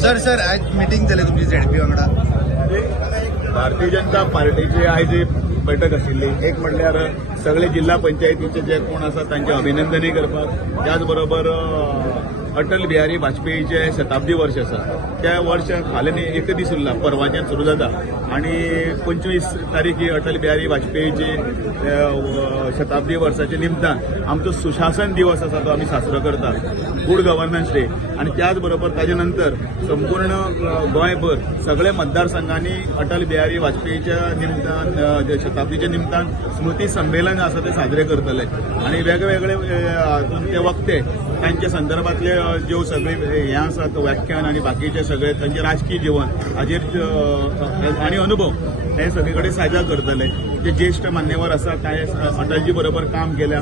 Sir आज meeting जाली तुमची ZP वांगडा. भारतीय जनता पार्टीची आयज बैठक आशिल्ली. एक म्हणल्यार सगळे जिल्हा पंचायतीचे जे कोण आसा तांचे अभिनंदनय करपाक, त्याच बरोबर अटल बिहारी वाजपेयीचे शताब्दी वर्ष आसा त्या वर्ष फाल्यां एक दीस उरला, परवाच्यान सुरू जाता आनी 25 तारीख ही अटल बिहारी वाजपेयीची शताब्दी वर्साचे निमतान आमचो सुशासन दिवस आसा तो आमी साजरो करता, गुड गव्हर्नन्स डे. आणि त्याच बरोबर ताजे नंतर संपूर्ण गोंयभर सगळे मतदारसंघांनी अटल बिहारी वाजपेयीच्या निमतान शताब्दीच्या निमतान स्मृती संमेलन आसा ते साजरे करतले आणि वेगवेगळे ते वक्ते तांच्या संदर्भातले ज्यो सगळे हे आसात व्याख्यान आणि बाकीचे सगळे तांचे राजकीय जीवन हाजेर आणि अनुभव हे सगळे कडेन साझा करतले. जे ज्येष्ठ मान्यवर आसा ते अटलजी बरोबर काम केल्या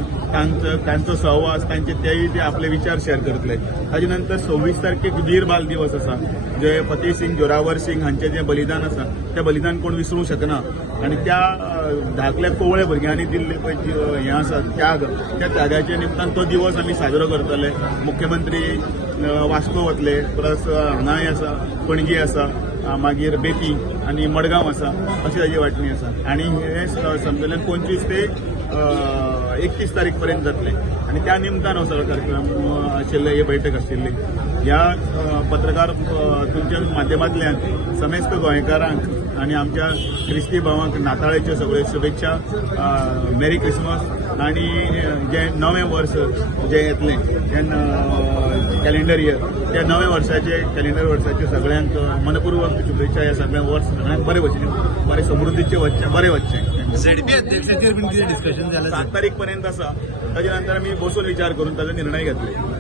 तांचो सहवास तेय ते आपले विचार शेअर करतले. ताजे नंतर 26 तारखेक वीर बाल दिवस आसा, जे फतेह सिंग जोरावर सिंग हांचे जे बलिदान आसा ते बलिदान कोण विसरूंक शकना आणि त्या धाकल्या कोवळ्या भुरग्यांनी दिल्ले पळय हे आसा त्याग, त्या त्यागाच्या निमतान तो दिवस आमी साजरो करतले. मुख्यमंत्री वास्को वतले, प्लस हांगाय आसा पणजी आसा, मागीर बेती आणि मडगांव आसा, अशी ताजी वाटणी आसा. आणि हे संमेलन 25 ते 31 तारीख पर्यंत जातले आणि त्या निमतान हो सगळो कार्यक्रम आशिल्ले, ही बैठक आशिल्ली. ह्या पत्रकार तुमच्या माध्यमांतल्यान समेस्त गोंयकारांक आणि आमच्या क्रिस्ती भावांक नाताळाच्यो सगळ्यो शुभेच्छा, मेरी क्रिसमस आणि जे नवें वर्स जे येतलें कॅलेंडर इयर, त्या नव्या वर्साचे कॅलेंडर वर्साचे सगळ्यांक मनपूर्वक शुभेच्छा. या सगळ्या वर्स सगळ्यांक बरे वचचे, बरे समृद्धीचे वचचे, बरे वचचे. ZP अध्यक्षाचेर बीन कितें डिस्कशन जालें? 7 तारीख पर्यंत आसा, ताजे नंतर आमी बसून विचार करून ताचो निर्णय घेतले.